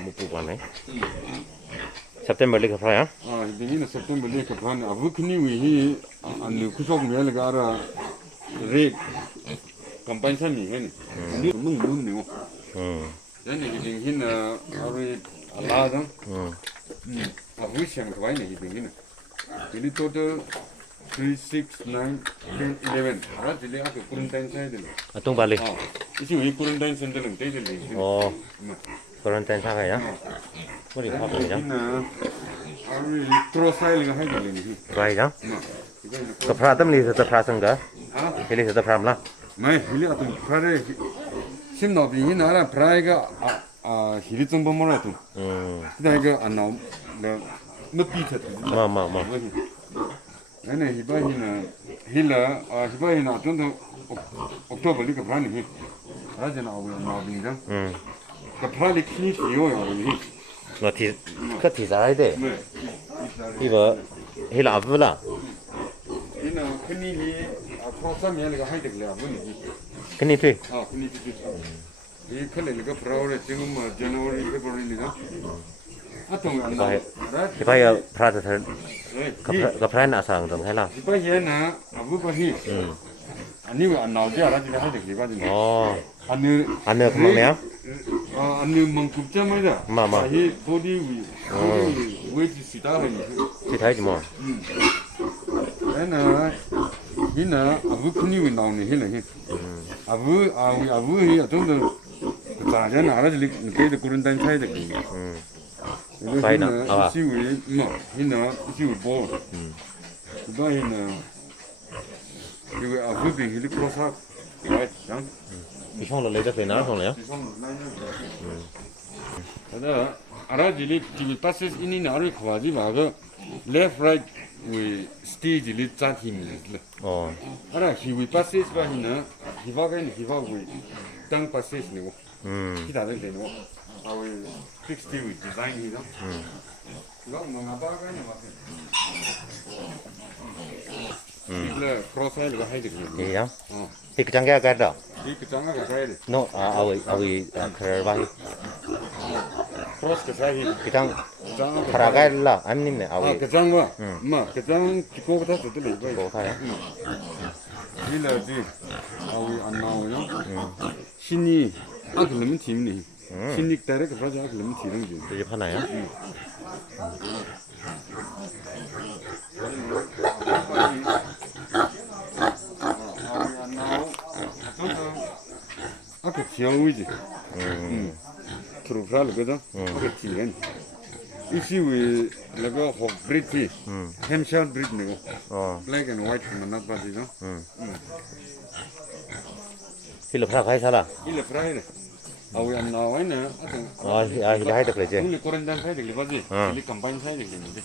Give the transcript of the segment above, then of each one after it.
못 보고 하네. September lika 프라야? 이제는 September lika 프라는 아부크니 위히 안 구속 면을 가라 레 컴파니션이 해. 문. 얘네 이제 힘나 우리 알아서. 아부시한 거 많이 이제는. 이 토탈 3, 6, 9, 10, 11. 알아들이 아까 쿼런타인 사이드. Tung balik. 이제 이 쿼런타인 센터는 되는데. Quarantine 사가야? 머리 파보자. 우리 프로파일링 하게 되는. Right. Cái phá tâm lý sẽ phá sang cả. Cái lý sẽ phá mà. Mai, hili atum phare sim no bi hinara praiga hili tum bomora tu. Daga anau the pi Ma. Ene hiba hina tung October li ka prani hi. Rajana awu no bi dang. Ka prani kini yo ni. Nó thì cái thì ra đấy. Iba hila abula. Ina kini hi 프로그램 얘네가 하이드 그래야 뭐니? 그니 돼. 그니 돼. 이 컬러가 프로그램 지금 뭐 제너리 페브리니가 아통 안 나. 이봐야 프라자들 그 프라인 아상 좀 해라. 이봐 얘나 아부바히. 아니 안 나오지 알아지 하이드 그래가지고. 안느 그만이야? 안느 멍kub자 말이야. 마마. 이 보디 웨지 시다하니. 시다하지 뭐. 얘나 hina abu kuni wi nauni hina hi abu hi atung de ta ja na ra ji ke de kurun dan chai de Sai na aba si wi no hina si wi bo ba hina yu abu bi hi cross up right yang 이 형을 내자 되나 형이야? ada ara ji li ti passes ini na ri khwaji ba ga left right we stage li cha him le ara hi we passes ba hina hi va we tang passes ne wo ki da de no a we 60 we design hi no lo no ma ba ga ne ma le profile ga hai de 예 야. 이 장가 가다. 이 장가 ga sai de No 아위 그럴 바이. cross ga sai hi 그장 파라가일라 아니네 아위. 그 장과 그 장 기고부터 듣들 이거 뭐 사야? 일러지 아우 안 나오요 신이 그러면 팀니 신이 따라 그 가자 그러면 팀는 지 이제 파나요? 아그 지역이지 프로프라를 거든 그 팀은 이시위 내가 호 브리티 햄샤 브리트 내가 black and white 만나 봐지죠 필로 프라 가이 살아. 일로 프라이네 아우 안 나와이네 이거 하이드 그러지. 우리 코렌단 사이드 리바지 이 컴바인 사이드 있는데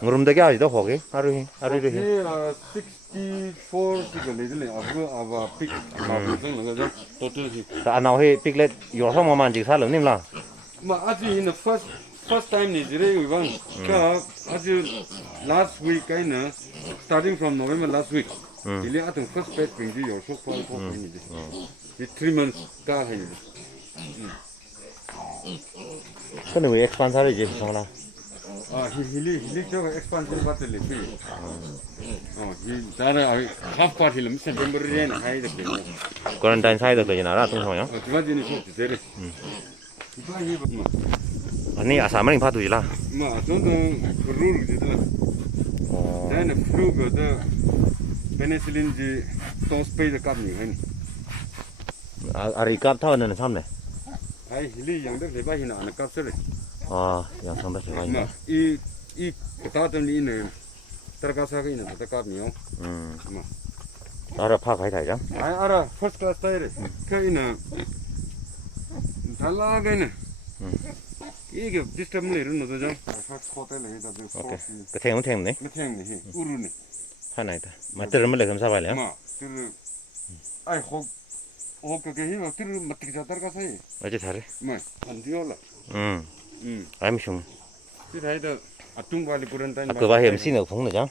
무름되게 아니도 거기 하루히 64 지금 내들래 아바 픽 마부선 그거죠 토탈이 안 나오해 픽렛 요소 뭐만 지 살은 님라. 아직 in the first time 니지레 이번 그 아주 last week 아이나 starting from November last week 일이 아튼 first batch 빙지 요소 포인트 이 3 months 다 해요 근데 왜 엑스판사를 이제 정라? 힐리 저거 엑스판션 받을 리 이 자라 half part 힐 September에 하이드 되 쿼런타인 사이드 되잖아. tung 상황이야. 두 가지는 좀 되래 아니 아사만이 봐도 이라. 저는 룰 되더라 나는 프로그도 페니실린지 토스페이드 값이 한 아리 값 타원은 삼네. 아이 힐리 양들 대바히나 안 값을 양상다 대바히. 이 그다던 이는 들어가서가 있는 그 값이요 알아 파 가이 다죠. 알아 퍼스트 클래스 타이르 그이는 달라가네 이게 디스터블 이런 거죠 퍼스트 호텔에 해다 그 그 태용네. 해 우르네 하나이다. 맞들으면 내가 감사발이야. 그 아이 그게 힘을 들을 맞게 잘 들어가서 해 어제 잘해. 안 뛰어라 I'm sure. 그 다이다 아뚱발이 부른다니 그 바에 MC는 공내장.